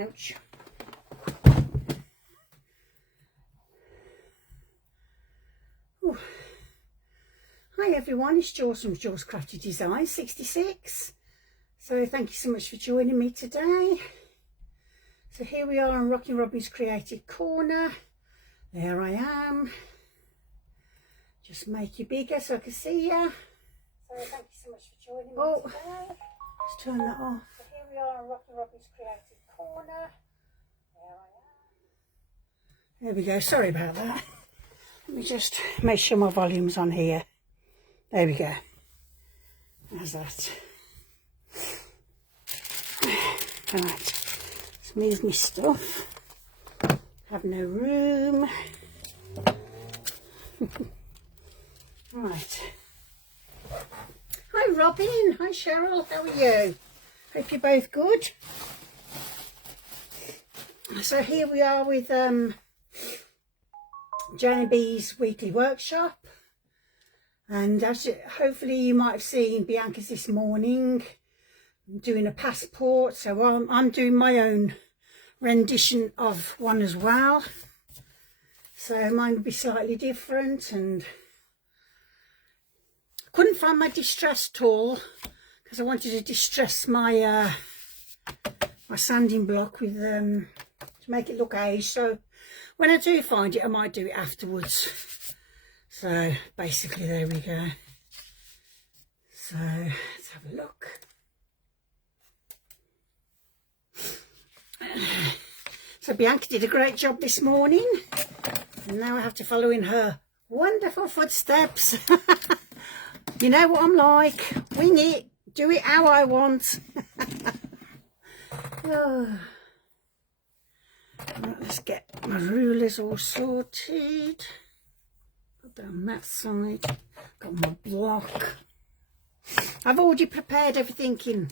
Ouch. Ooh. Hi everyone, it's Jules from Jules Crafty Design 66. So thank you so much for joining me today. So here we are on Rocking Robin's Creative Corner. There I am. Just make you bigger so I can see you. So thank you so much for joining me today. Let's turn that off. So here we are on Rocking Robin's Creative Corner. There I am. There we go, sorry about that. Let me just make sure my volume's on here. There we go. How's that? Right, let's move my stuff. Have no room. Right. Hi Robin, hi Cheryl, how are you? Hope you're both good. So here we are with Janie B's weekly workshop. And as hopefully you might have seen, Bianca's this morning doing a passport, so I'm doing my own rendition of one as well. So mine will be slightly different, and I couldn't find my distress tool because I wanted to distress my my sanding block with to make it look aged. So when I do find it, I might do it afterwards. So basically there we go. So let's have a look. So Bianca did a great job this morning, and now I have to follow in her wonderful footsteps. You know what I'm like, wing it, do it how I want. Oh. Right, let's get my rulers all sorted. Put that on that side. Got my block. I've already prepared everything in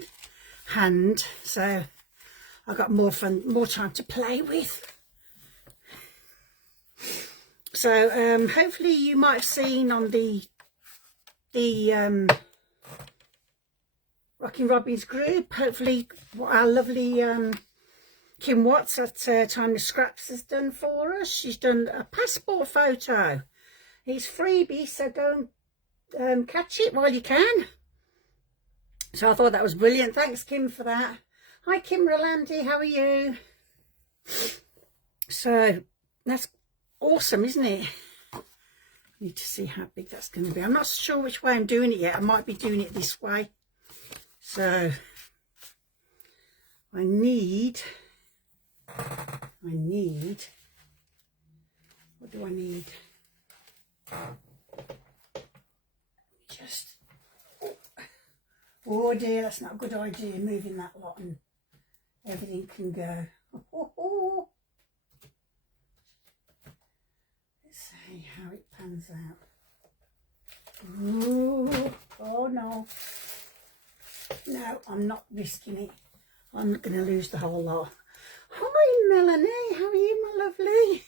hand, so I've got more time to play with. So hopefully you might have seen on the Rocking Robin's group, hopefully what our lovely Kim Watts at Time to Scraps has done for us. She's done a passport photo. It's freebie, so go and catch it while you can. So I thought that was brilliant. Thanks Kim for that. Hi Kim Rolandi, how are you? So that's awesome, isn't it? I need to see how big that's going to be. I'm not sure which way I'm doing it yet. I might be doing it this way. So I need, what do I need? Just, oh dear, that's not a good idea, moving that lot and everything can go. Let's see how it pans out. Ooh, oh no. No, I'm not risking it. I'm not going to lose the whole lot. Hi Melanie, how are you my lovely?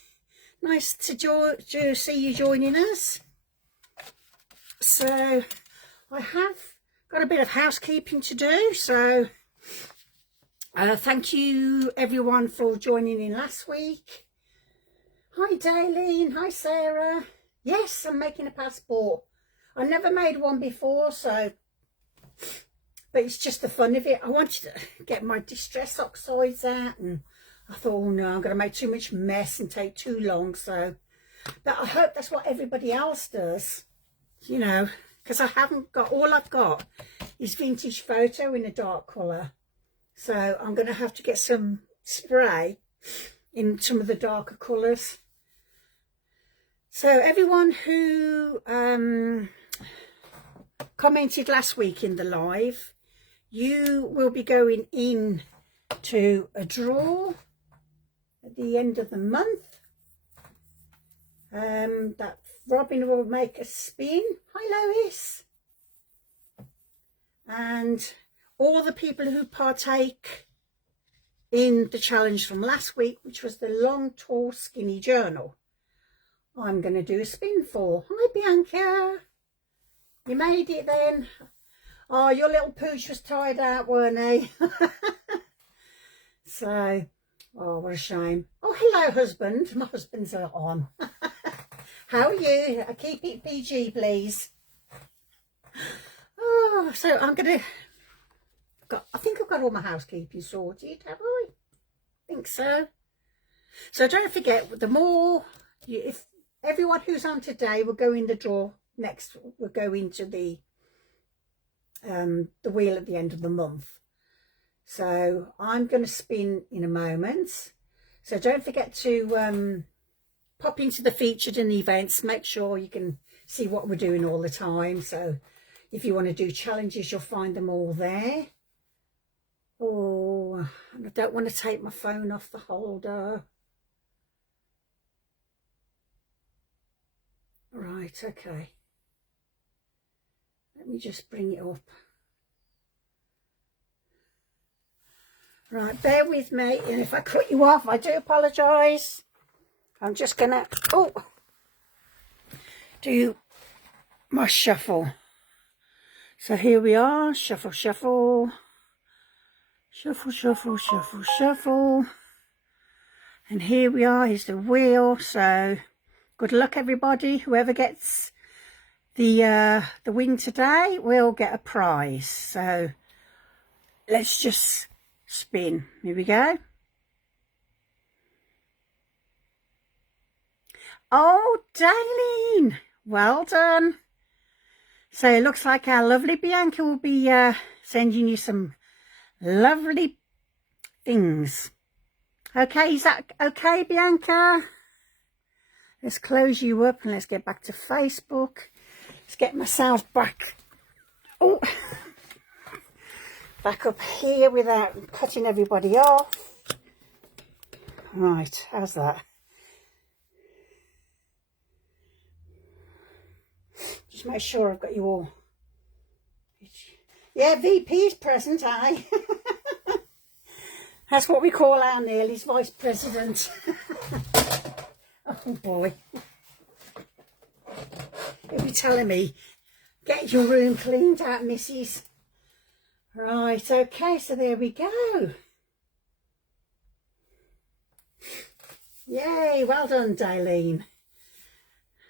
Nice to see you joining us. So I have got a bit of housekeeping to do, so thank you everyone for joining in last week. Hi Daleen, hi Sarah. Yes, I'm making a passport. I never made one before, so but it's just the fun of it. I wanted to get my distress oxides out, and I thought, oh no, I'm going to make too much mess and take too long. So, but I hope that's what everybody else does, you know, because I haven't got, all I've got is vintage photo in a dark colour. So I'm going to have to get some spray in some of the darker colours. So everyone who commented last week in the live, you will be going in to a draw at the end of the month. That Robin will make a spin. Hi Lois. And all the people who partake in the challenge from last week, which was the long, tall, skinny journal, I'm going to do a spin for. Hi Bianca. You made it then. Oh, your little pooch was tired out, weren't he? So Oh, what a shame. Oh, hello, husband. My husband's on. How are you? Keep it PG, please. Oh, so I'm going to... I think I've got all my housekeeping sorted, have I? Think so. So don't forget, the more... if everyone who's on today will go in the draw, next will go into the wheel at the end of the month. So I'm going to spin in a moment. So don't forget to pop into the featured and events. Make sure you can see what we're doing all the time. So if you want to do challenges, you'll find them all there. Oh, and I don't want to take my phone off the holder. Right, okay. Let me just bring it up. Right, bear with me, and if I cut you off, I do apologise. I'm just gonna do my shuffle. So here we are, shuffle, shuffle, shuffle, shuffle, shuffle, shuffle, and here we are. Here's the wheel. So good luck, everybody. Whoever gets the win today will get a prize. So let's just spin. Here we go. Oh, Daleen, well done. So it looks like our lovely Bianca will be sending you some lovely things. Okay, is that okay, Bianca? Let's close you up and let's get back to Facebook. Let's get myself back. Oh, back up here without cutting everybody off. Right, how's that? Just make sure I've got you all. Yeah, VP's present, aye. That's what we call our Neely's vice president. Oh boy. He'll be telling me, get your room cleaned out, missus. Right, okay, so there we go. Yay, well done, Daleen.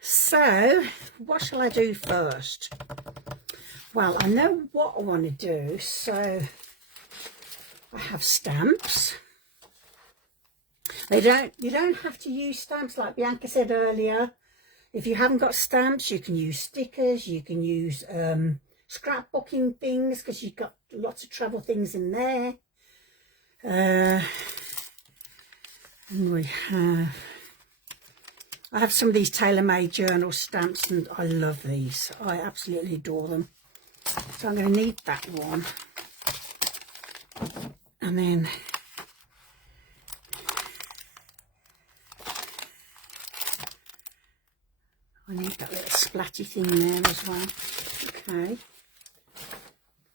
So, what shall I do first? Well, I know what I want to do, so I have stamps. You don't have to use stamps like Bianca said earlier. If you haven't got stamps, you can use stickers, you can use scrapbooking things because you've got lots of travel things in there. And I have some of these tailor-made journal stamps and I love these. I absolutely adore them. So I'm going to need that one. And then I need that little splatty thing there as well. Okay.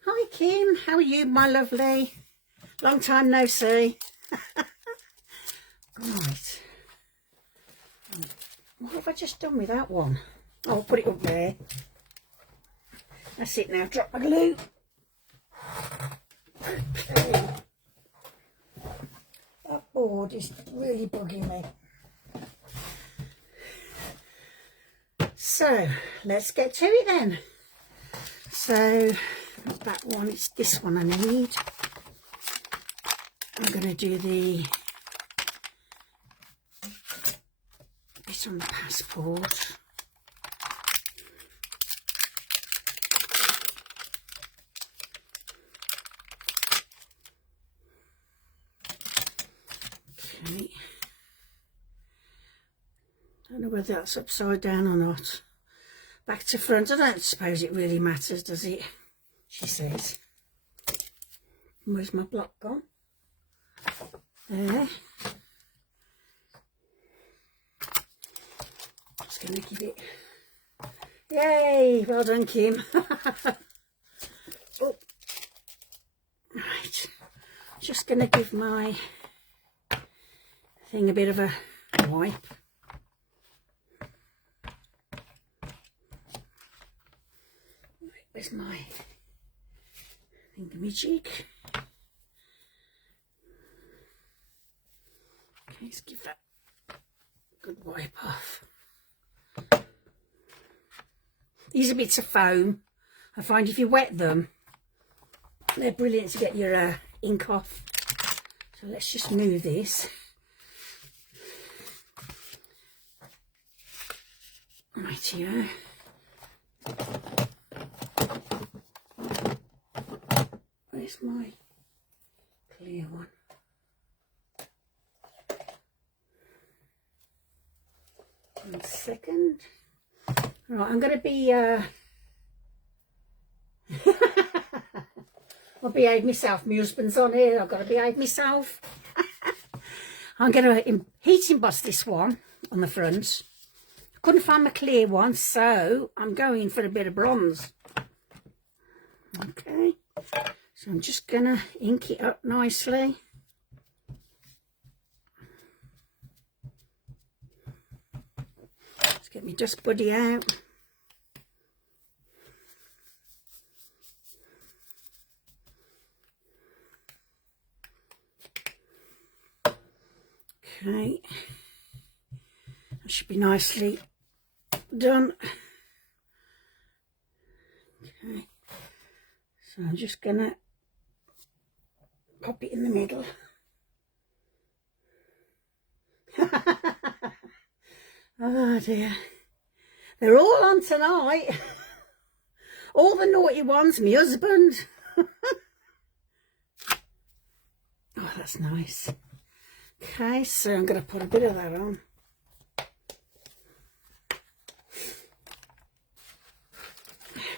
Hi Kim, how are you, my lovely? Long time no see. Right. What have I just done with that one? Oh, I'll put it up there. That's it now, drop my glue. Okay. That board is really bugging me. So, let's get to it then. So, that one, it's this one I need. I'm going to do the bit on the passport. Okay. Don't know whether that's upside down or not. Back to front. I don't suppose it really matters, does it? She says. Where's my block gone? There. Just going to give it. Yay! Well done, Kim. Oh. Right. Just going to give my thing a bit of a wipe. Where's my thingamajig? Let's give that a good wipe off. These are bits of foam. I find if you wet them, they're brilliant to get your ink off. So let's just move this. Rightio. Where's my clear one? One second. Right, I'm going to be I'll behave myself. My husband's on here. I've got to behave myself. I'm going to heat emboss this one on the front. I couldn't find my clear one, so I'm going for a bit of bronze. Okay. So I'm just going to ink it up nicely. Let's get my dust buddy out. Okay, that should be nicely done. Okay, so I'm just gonna pop it in the middle. Oh dear, they're all on tonight. All the naughty ones, my husband. Oh, that's nice. Okay, so I'm going to put a bit of that on.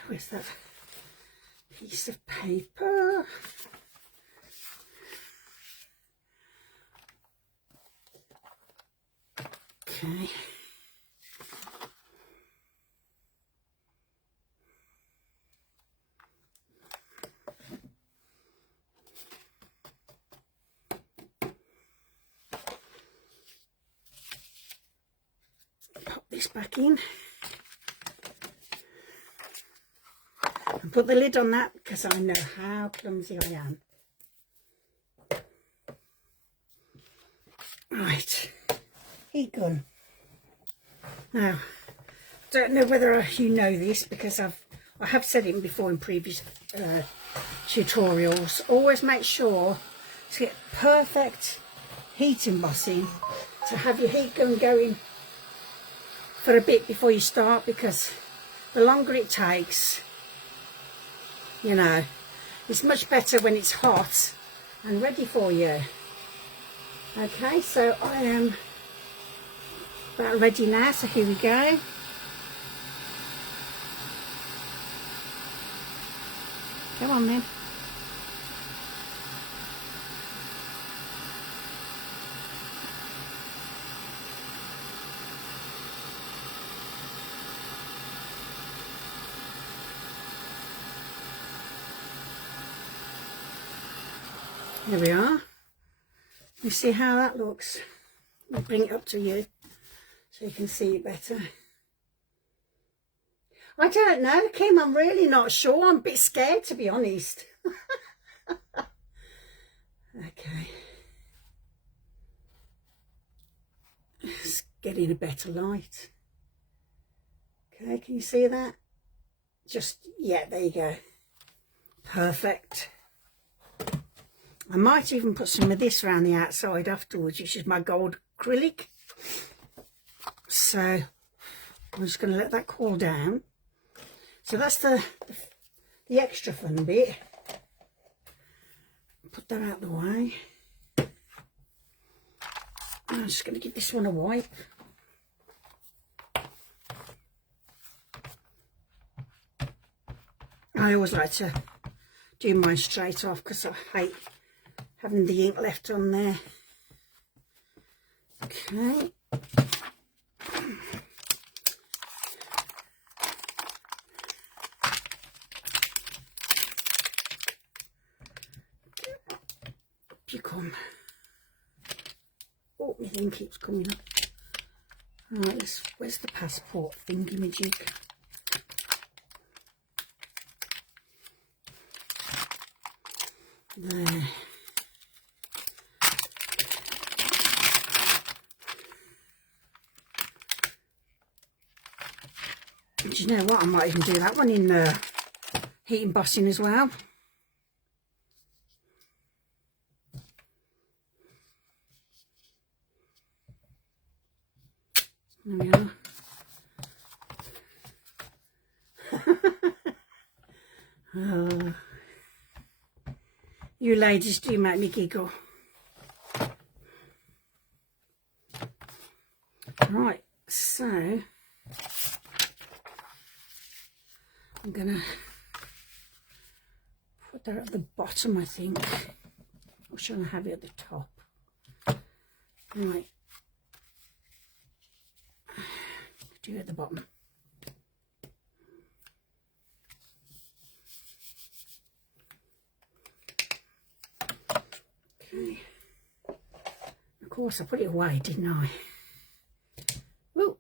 Where's that piece of paper? Okay. Pop this back in and put the lid on that because I know how clumsy I am. Right, heat gun. Now, don't know whether you know this because I have said it before in previous tutorials. Always make sure to get perfect heat embossing, to have your heat gun going for a bit before you start, because the longer it takes, you know, it's much better when it's hot and ready for you. Okay, so I am about ready now, so here we go. Come on then. There we are. You see how that looks? I'll bring it up to you so you can see it better. I don't know, Kim, I'm really not sure. I'm a bit scared, to be honest. Okay. Let's get in a better light. Okay, can you see that? Just, yeah, there you go. Perfect. I might even put some of this around the outside afterwards, which is my gold acrylic. So I'm just going to let that cool down. So that's the extra fun bit. Put that out of the way. I'm just going to give this one a wipe. I always like to do mine straight off because I hate having the ink left on there. Okay. Up you come. Oh, my thing keeps coming up. Right, where's the passport thingy-majig? There. Do you know what? I might even do that one in heat embossing as well. There we are. Oh, you ladies do make me giggle. Right, so I'm gonna put that at the bottom, I think, or shall I have it at the top? Right, do it at the bottom. Okay. Of course, I put it away, didn't I? Ooh.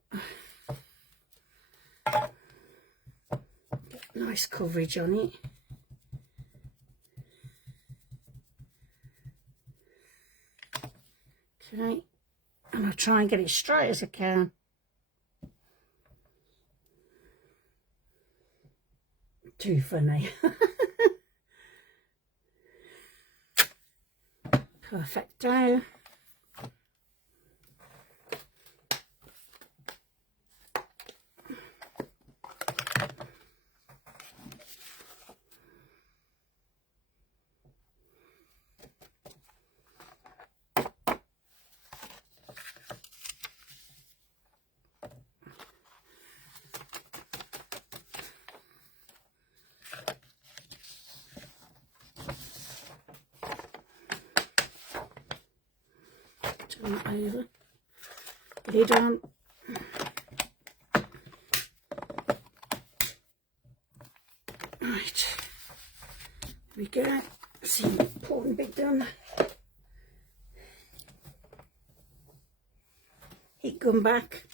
Nice coverage on it. Okay, and I'll try and get it straight as I can. Too funny. Perfecto. Turn it over. Lid on. Right. Here we go. That's the important bit done. Heat gun back.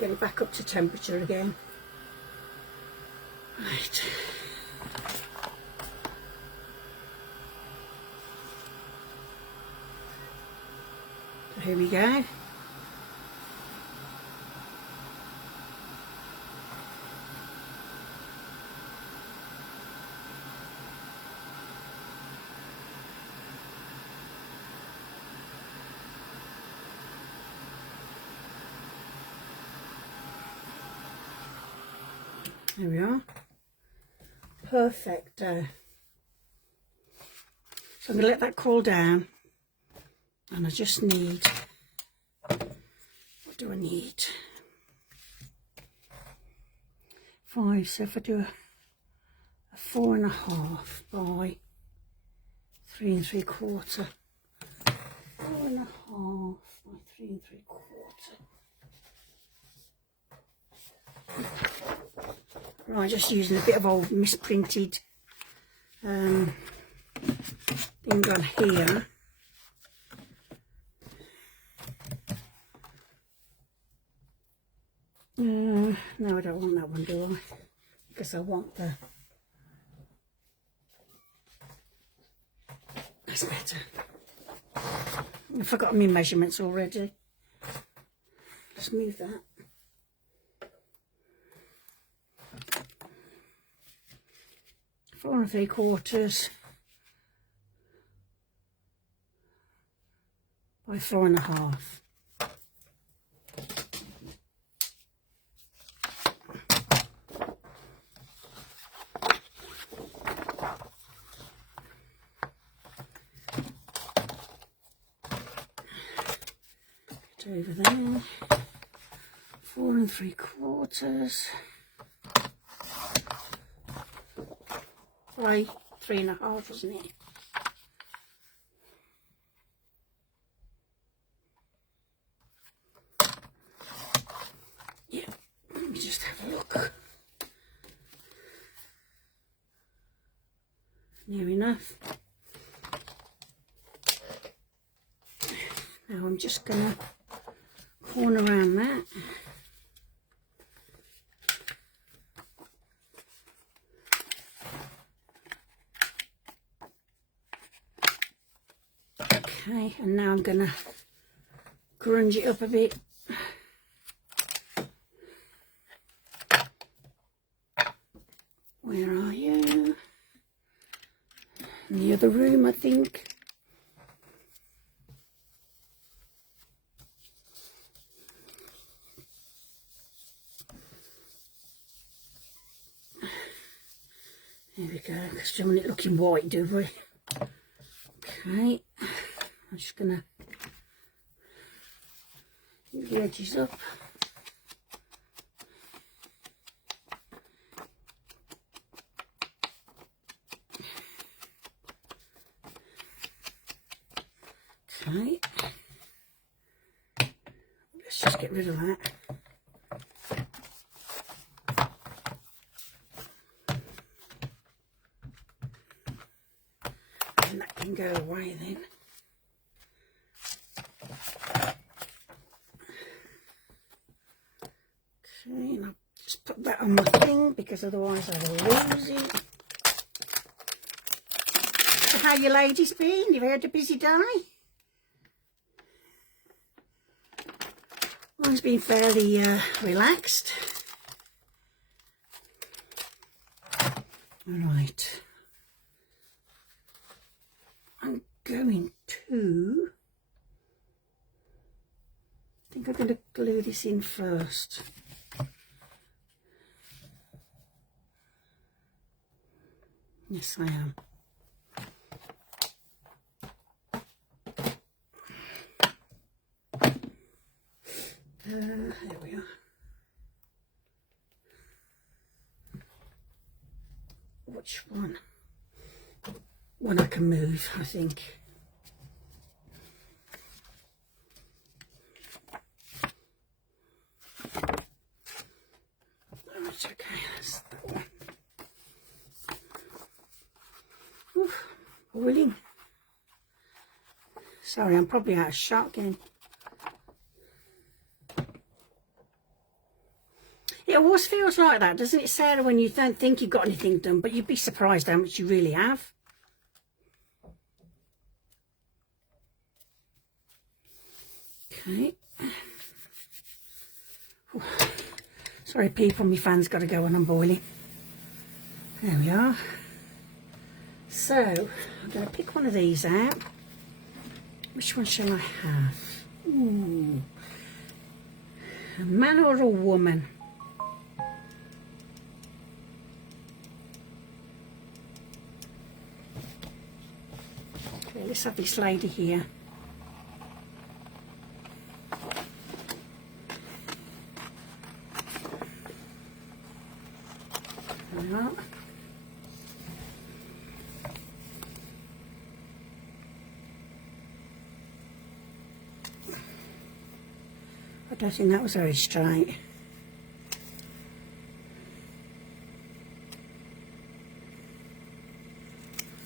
Get it back up to temperature again. Right. So here we go. There we are. Perfect. So I'm going to let that cool down, and I just need, what do I need? 5. So if I do a 4.5 by 3 3/4, 4.5 by 3 3/4. Right, just using a bit of old misprinted thing on here. No, I don't want that one, do I? Because I want the... That's better. I've forgotten my measurements already. Let's move that. Four and 3/4 by 4.5. Get over there. 4 3/4 by 3.5, wasn't it? Yeah, let me just have a look. Near enough. Now I'm just gonna corner around that. Okay, and now I'm gonna scrunch it up a bit. Where are you? In the other room, I think. There we go, because we don't want it looking white, do we? Okay, I'm just going to get the edges up. Okay, let's just get rid of that. And that can go away then. Okay, and I'll just put that on my thing because otherwise I will lose it. So how you ladies been? You've had a busy day? Mine's been fairly relaxed. Alright. I'm going to... I think I'm going to glue this in first. Yes, I am. There we are. Which one? One I can move, I think. Oh, it's okay, that's that one. Oof, boiling. Sorry, I'm probably out of shot again. It always feels like that, doesn't it, Sarah, when you don't think you've got anything done, but you'd be surprised how much you really have. Okay. Ooh. Sorry, people, my fan's got to go when I'm boiling. There we are. So, I'm going to pick one of these out. Which one shall I have? Ooh. A man or a woman? Okay, let's have this lady here. There we are. I don't think that was very straight.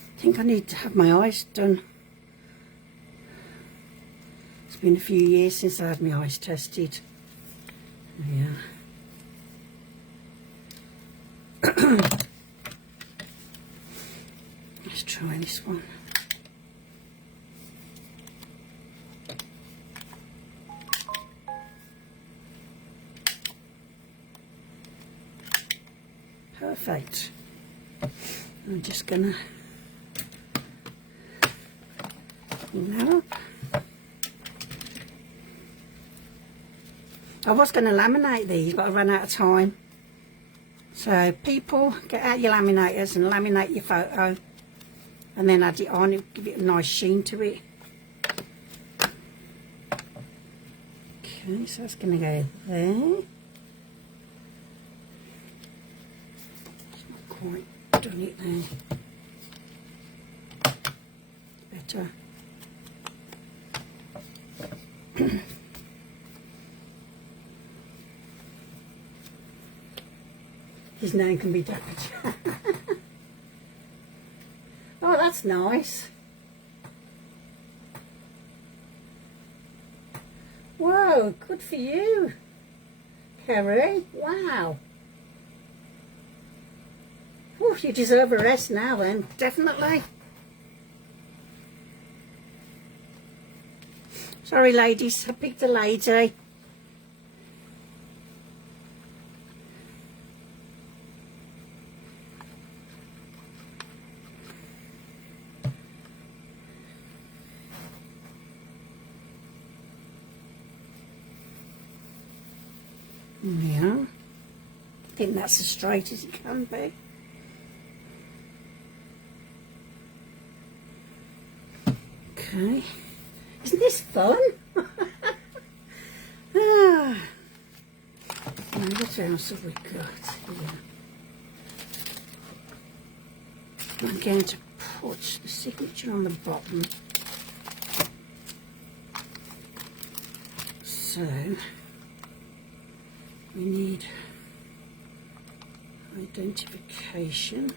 I think I need to have my eyes done. It's been a few years since I had my eyes tested. Yeah. Let's try this one. Perfect. I'm just gonna clean that up. I was going to laminate these, but I ran out of time. So people, get out your laminators and laminate your photo, and then add it on. It'll give it a nice sheen to it. Okay, so that's going to go there. It's not quite done it there. Better. His name can be Dapper Jack. Oh, that's nice. Whoa, good for you, Kerry. Wow. Ooh, you deserve a rest now then, definitely. Sorry, ladies, I picked a lady. Yeah, I think that's as straight as it can be. Okay, isn't this fun? What else have we got here? I'm going to put the signature on the bottom. So we need identification.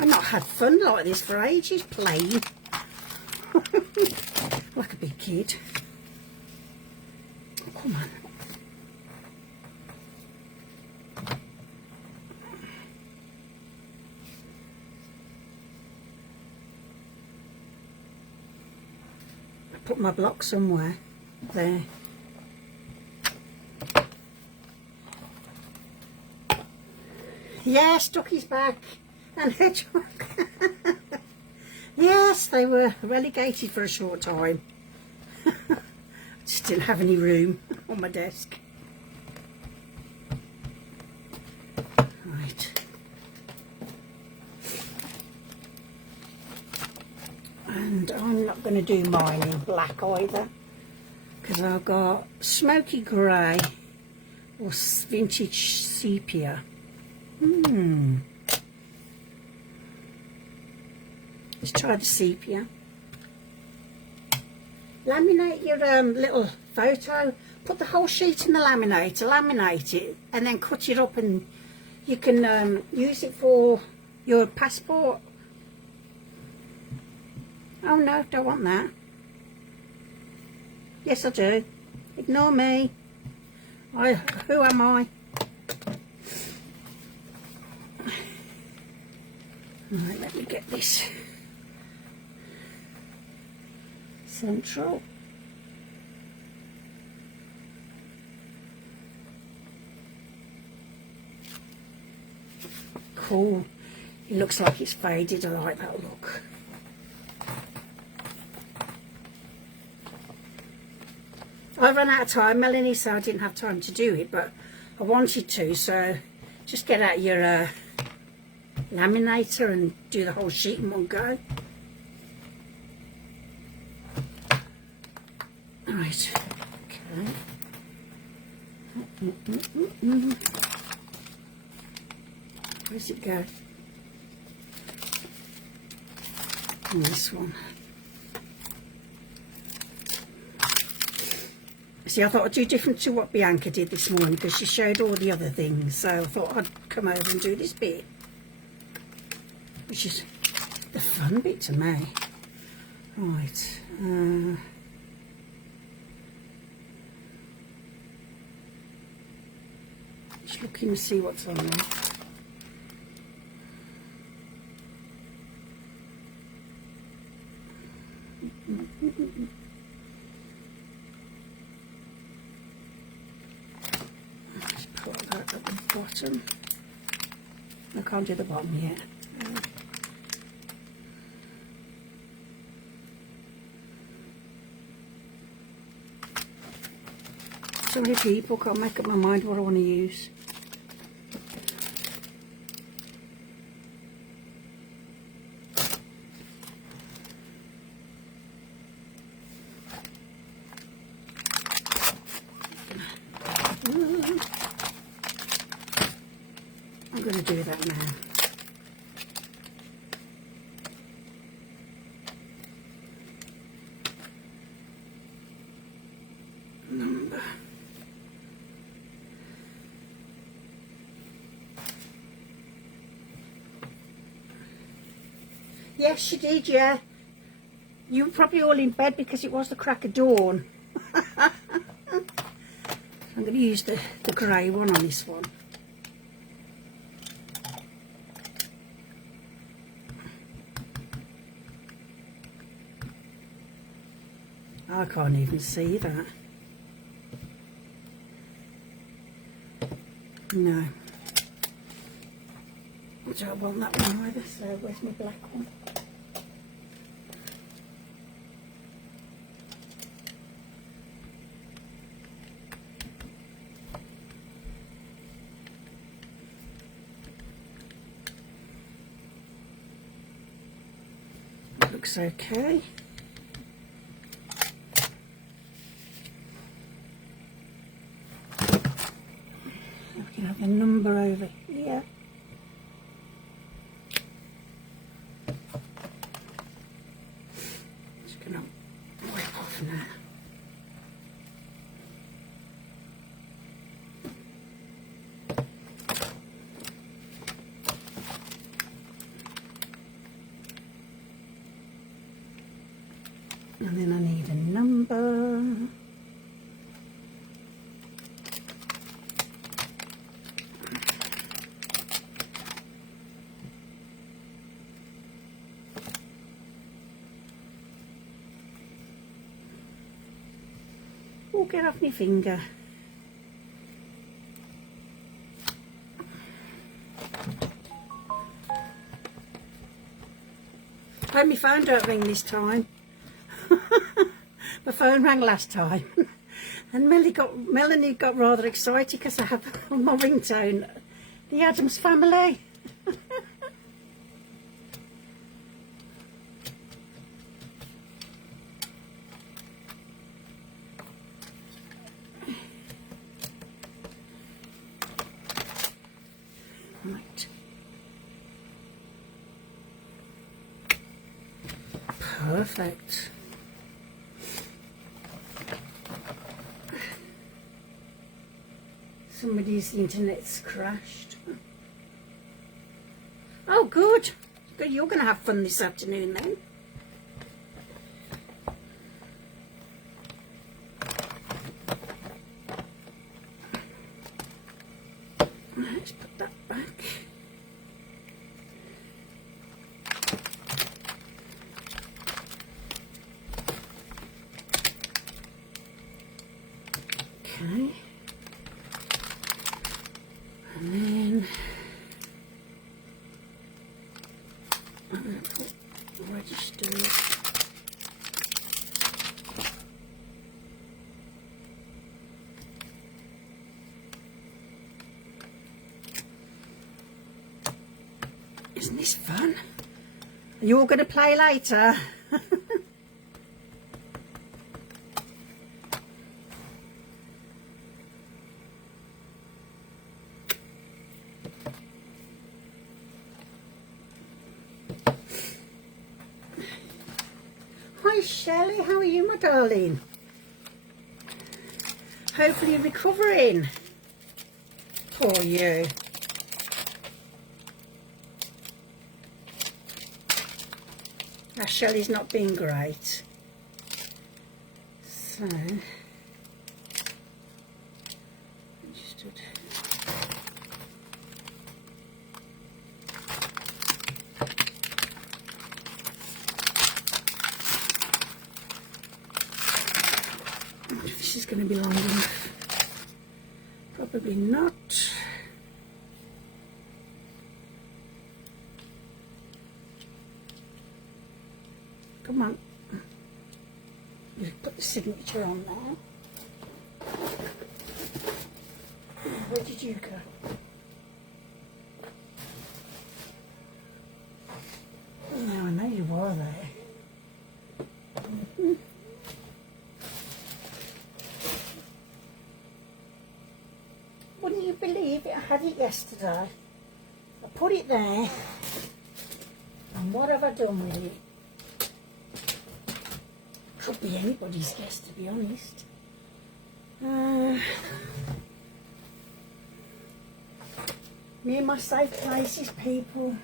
I've not had fun like this for ages, playing like a big kid. Oh, come on. I put my block somewhere. There. Yes, Ducky's back. And Hedgehog. Yes, they were relegated for a short time. I just didn't have any room on my desk. Right. And I'm not going to do mine in black either, because I've got smoky grey or vintage sepia. Let's try the sepia. Laminate your little photo. Put the whole sheet in the laminator, laminate it, and then cut it up, and you can use it for your passport. Oh no, don't want that. Yes, I do. Ignore me. Who am I? Right, let me get this central. Cool. It looks like it's faded. I like that look. I ran out of time, Melanie, so I didn't have time to do it, but I wanted to, so just get out your laminator and do the whole sheet in one go. Right, okay. Where's it go? And this one. See, I thought I'd do different to what Bianca did this morning, because she showed all the other things, so I thought I'd come over and do this bit, which is the fun bit to me. Right. Just looking to see what's on there. Just put that at the bottom. I can't do the bottom yet. So many people, can't make up my mind what I want to use. I'm going to do that now. Number. Yes, she did, yeah. You were probably all in bed because it was the crack of dawn. I'm going to use the grey one on this one. I can't even see that. No. I don't want that one either, so where's my black one? Looks okay. We can have a number over here. Just gonna wipe off now. And then I need a number. Oh, get off my finger. Hope my phone don't ring this time. The phone rang last time. And Melanie got rather excited because I have on my ringtone the Addams Family. Right. Perfect. Somebody's internet's crashed. Oh, good. Good, you're going to have fun this afternoon then. Let's put that back. Okay. And then I'm going to put register. Isn't this fun? Are you all going to play later? Hi Shelley, how are you, my darling? Hopefully you're recovering. Poor you. Now Shelley's not been great. So, this is going to be long enough. Probably not. Come on. You put the signature on there. Where did you go? Now I know you were there. Wouldn't you believe it? I had it yesterday. I put it there. And what have I done with it? Could be anybody's guess, to be honest. Me and my safe places, people.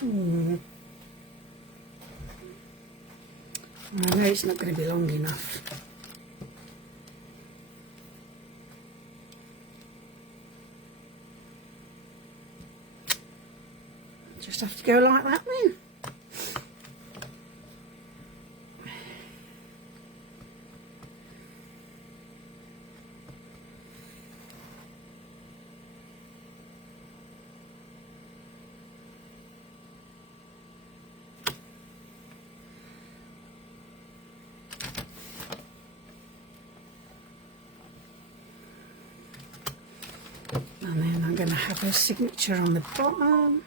I know it's not going to be long enough. Just have to go like that then. And then I'm going to have her signature on the bottom.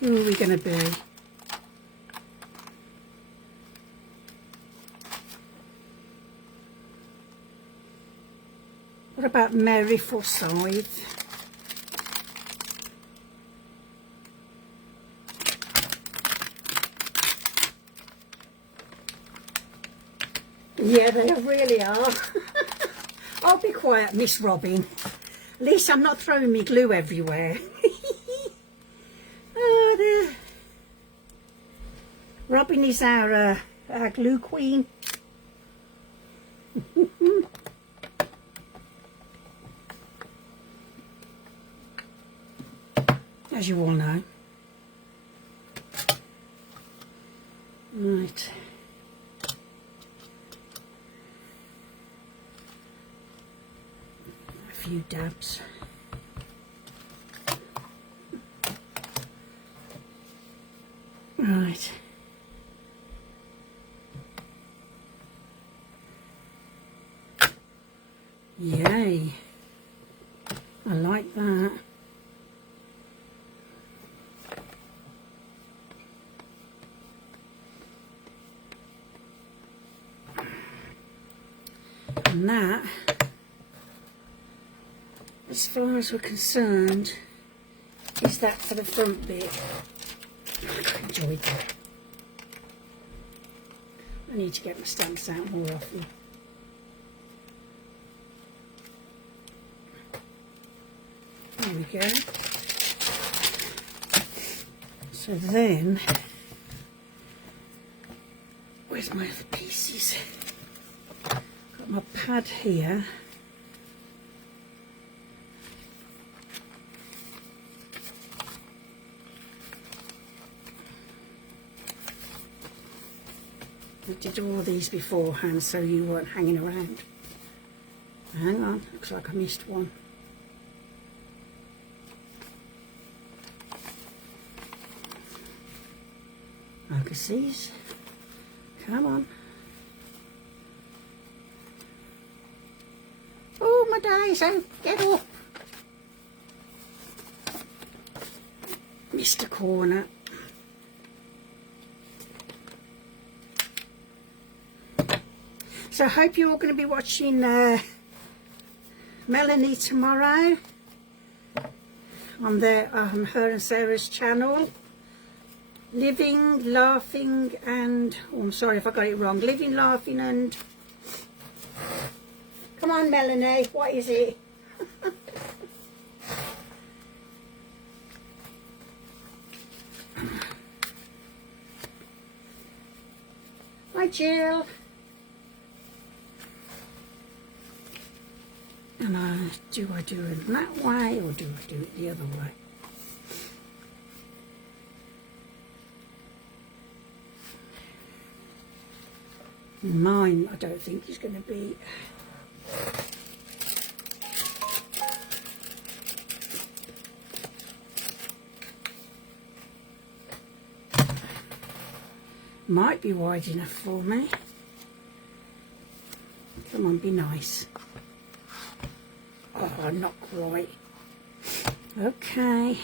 Who are we going to be? What about Mary Forsyth? Yeah, they really are. I'll be quiet, Miss Robin. At least I'm not throwing me glue everywhere. Oh, dear. Robin is our glue queen. As you all know. Right. A few dabs. Right. Yay. I like that. And that, as far as we're concerned, is that for the front bit. I enjoyed that. I need to get my stamps out more often. There we go. So then, where's my other pieces? Got my pad here. I did all these beforehand so you weren't hanging around. Hang on, looks like I missed one. Focuses. Come on. Oh my days, oh, get up. Missed a corner. So I hope you're all going to be watching Melanie tomorrow on their her and Sarah's channel. Living, laughing and, oh, I'm sorry if I got it wrong. Living, laughing and, come on Melanie, what is it? Hi Jill. And do I do it that way or do I do it the other way? Mine, I don't think is going to be. Might be wide enough for me. Come on, be nice. Oh, not quite. Okay.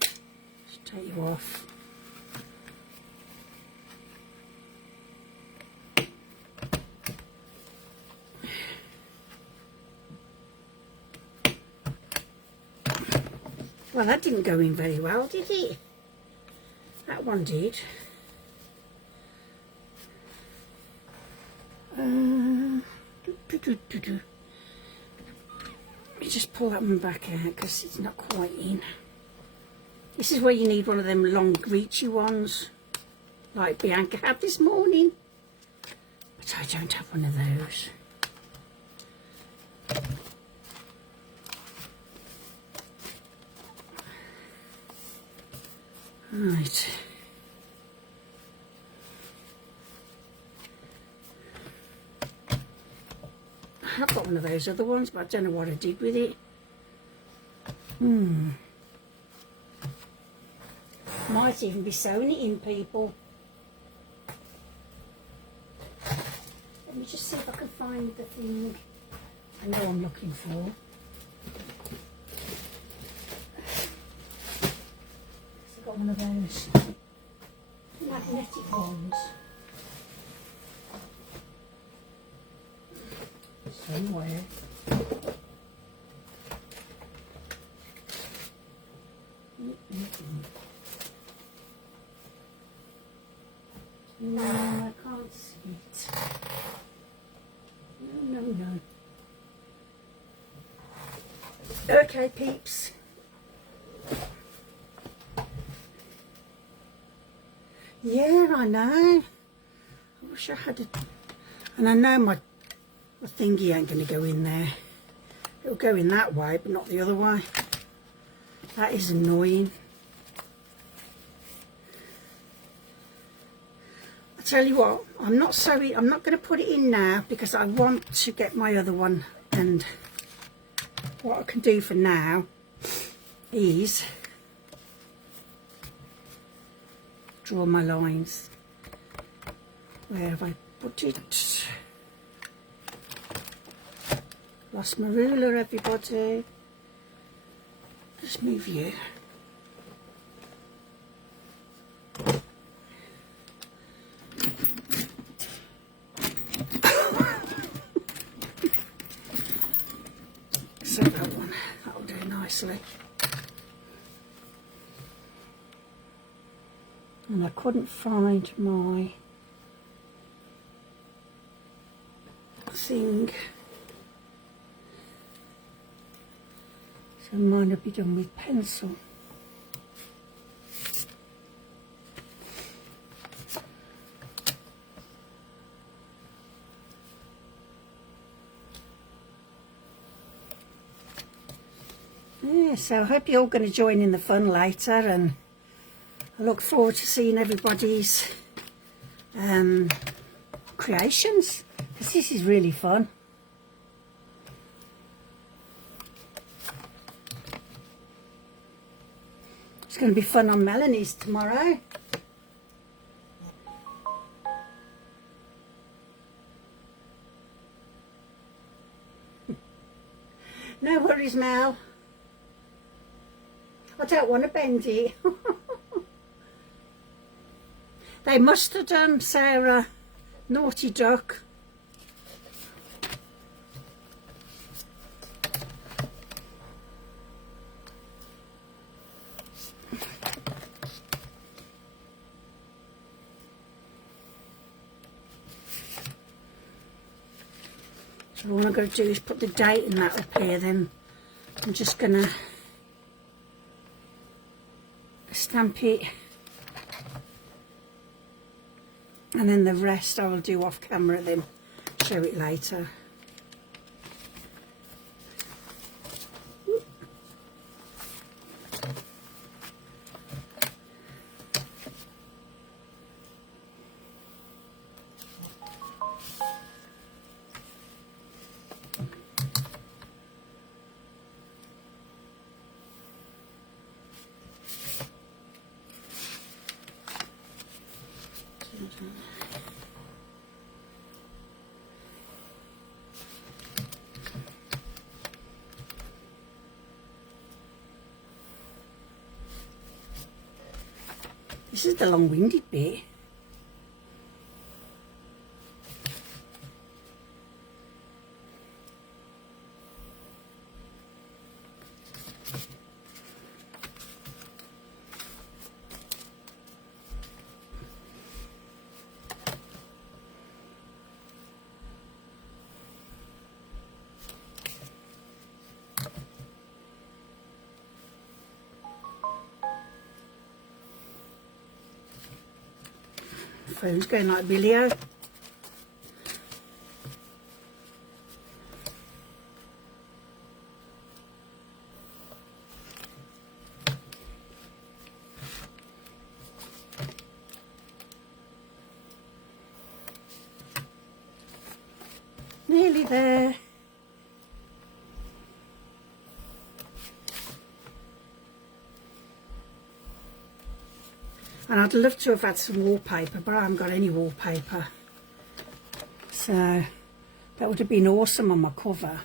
Just take you off. Well, that didn't go in very well, did it? That one did. Let me just pull that one back out because it's not quite in. This is where you need one of them long reachy ones, like Bianca had this morning. But I don't have one of those. Right. I have got one of those other ones, but I don't know what I did with it. Might even be sewing it in, people. Let me just see if I can find the thing I know I'm looking for. I've got one of those magnetic ones. Somewhere. No, I can't see it. No, no, no. Okay, peeps. Yeah, I know. I wish I had it. And I know my thingy ain't going to go in there. It'll go in that way, but not the other way. That is annoying. I tell you what, I'm not going to put it in now because I want to get my other one. And what I can do for now is draw my lines. Where have I put it? Lost my ruler, everybody. Just move you. So that one, that'll do nicely. And I couldn't find my thing. So mine will be done with pencil. Yeah, so I hope you're all going to join in the fun later, and I look forward to seeing everybody's creations, because this is really fun. It's going to be fun on Melanie's tomorrow. No worries, Mel. I don't want to bend it. They must have done, Sarah. Naughty duck. So all I'm going to do is put the date in that up here, then I'm just going to stamp it, and then the rest I will do off camera, then show it later. This is the long-winded bit. Phone's going like Billy-O. Nearly there. And I'd love to have had some wallpaper, but I haven't got any wallpaper. So that would have been awesome on my cover.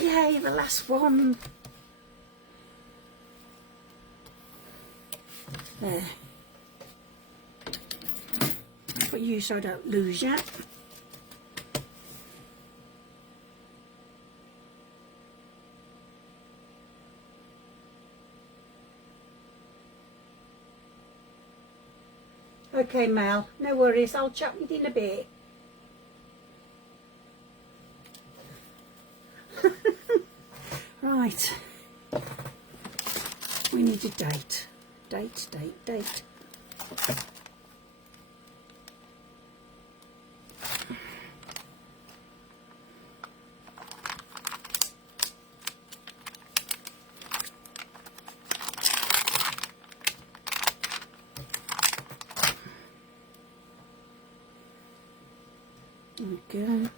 Yay, the last one. There. Put you so I don't lose you. Okay, Mel, no worries, I'll chat with you in a bit. Right, we need a date. Date. Okay.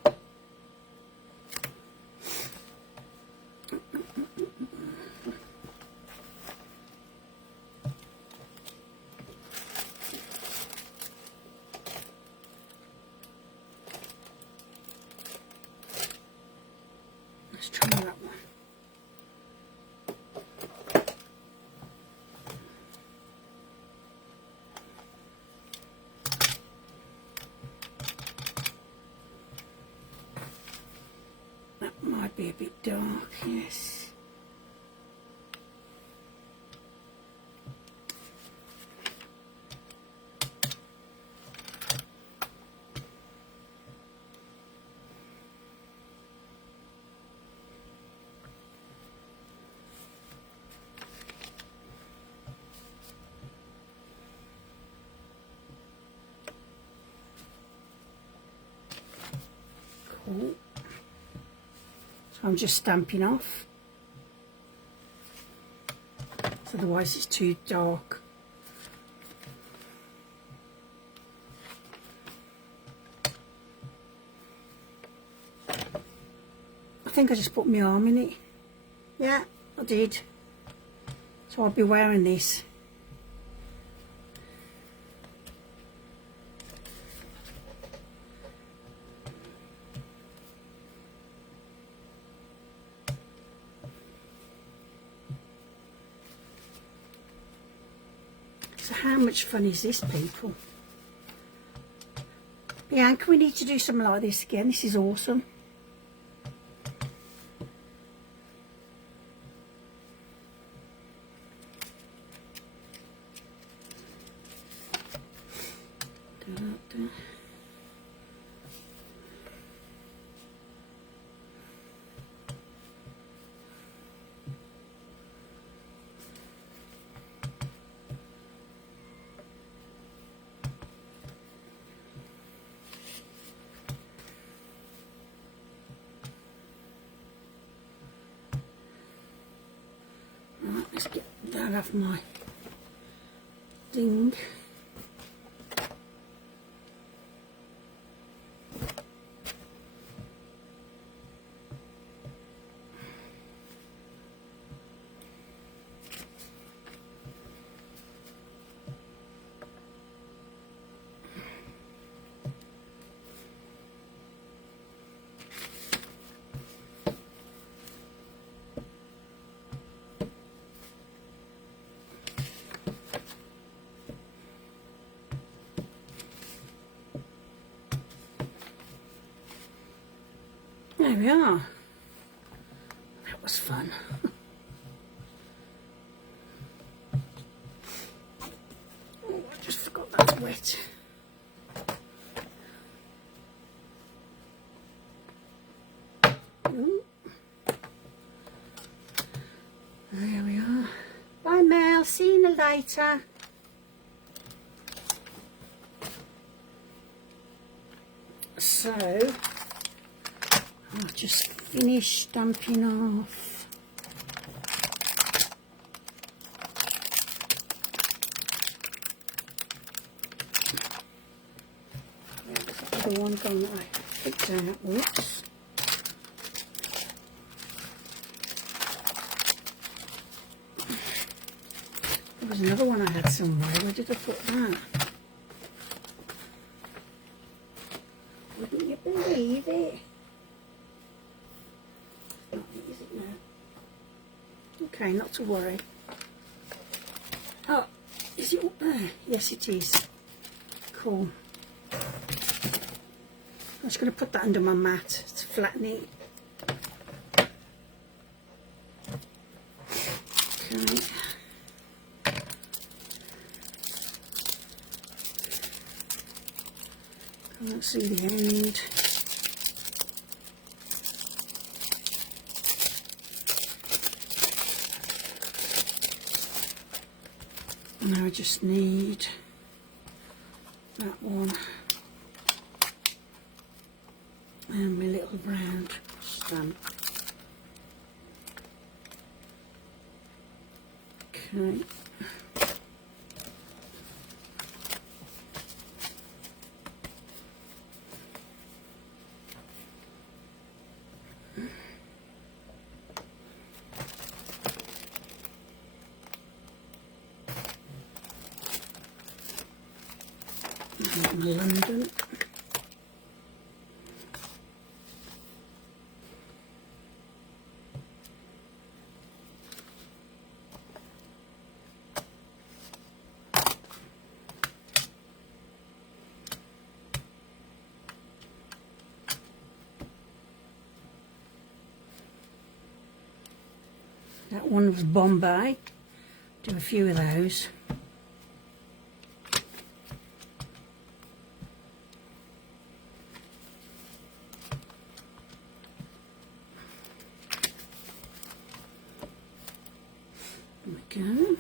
Let's try that one. That might be a bit dark, yes. Cool. So I'm just stamping off. So otherwise it's too dark. I think I just put my arm in it. Yeah, I did. So I'll be wearing this. So how much fun is this, people? Bianca, we need to do something like this again. This is awesome. Right, let's get that off my ding. There we are. That was fun. Oh, I just forgot that's wet. Ooh. There we are. Bye, Mel. See you later. So, I'll just finish stamping off. another one gone that I picked out. Whoops. There was another one I had somewhere. Where did I put that? Wouldn't you believe it? Not is it now? Okay, not to worry. Oh, is it up there? Yes, it is. Cool. I'm just going to put that under my mat to flatten it. Okay. Can't see the end. Now I just need that one and my little round stamp. Okay. London. That one was Bombay. Do a few of those. There we go.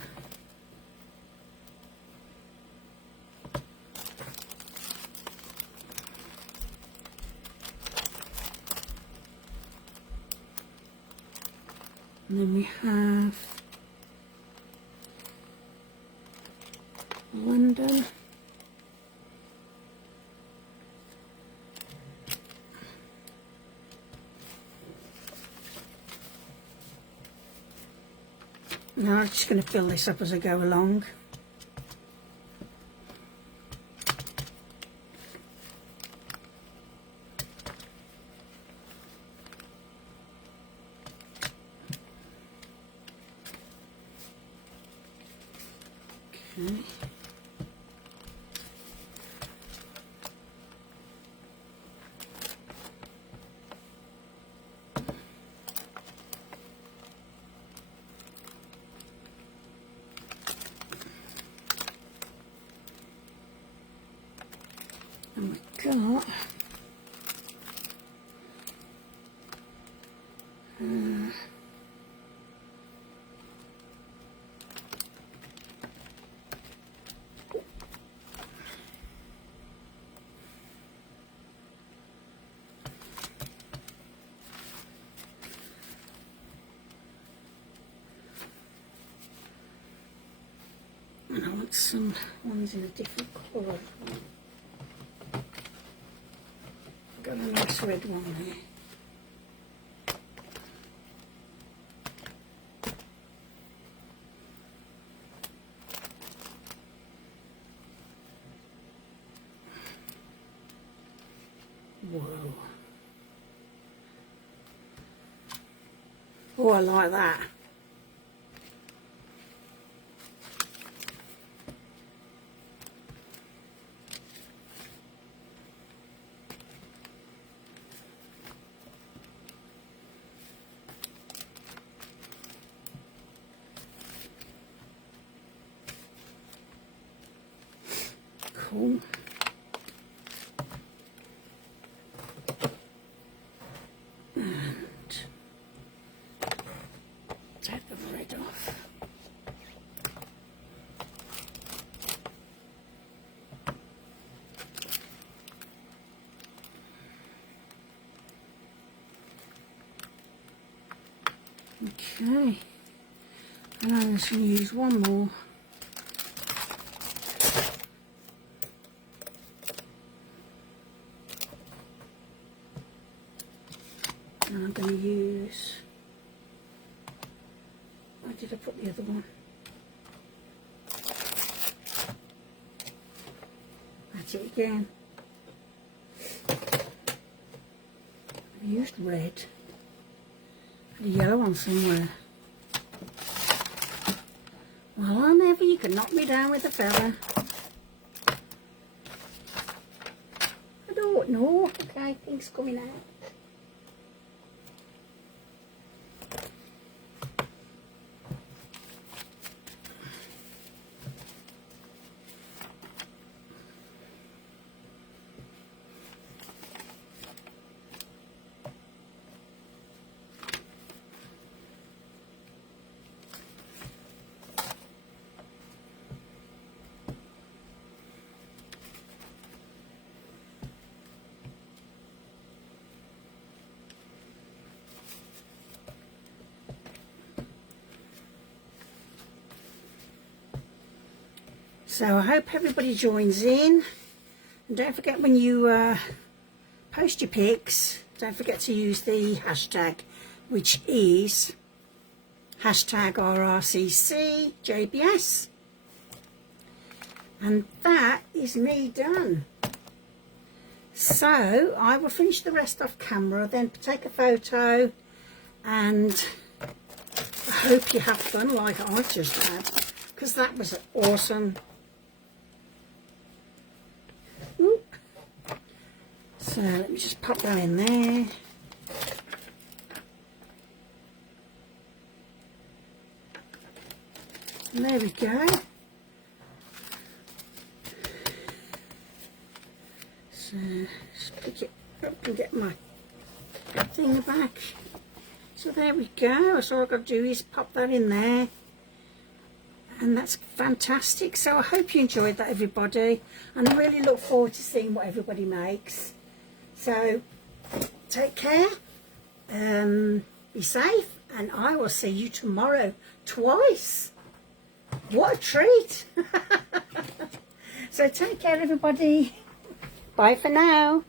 And then we have London. Now I'm just going to fill this up as I go along. Okay. And we've got and I want some ones in a different colour. Got a nice red one there. Whoa. Oh, I like that. Cool. And take the red off. Okay, and I'm just going to use one more. on. That's it again. I've used red. A yellow one somewhere. Well, I never, you can knock me down with a feather. I don't know. Okay, things coming out. So I hope everybody joins in, and don't forget when you post your pics, don't forget to use the hashtag, which is hashtag RRCCJBS, and that is me done. So I will finish the rest off camera, then take a photo, and I hope you have fun like I just had, because that was awesome. Ooh. So let me just pop that in there. And there we go. So just pick it up and get my thing back. So there we go. So all I've got to do is pop that in there. And that's fantastic. So I hope you enjoyed that, everybody, and I really look forward to seeing what everybody makes. So take care, be safe, and I will see you tomorrow twice. What a treat. So take care, everybody. Bye for now.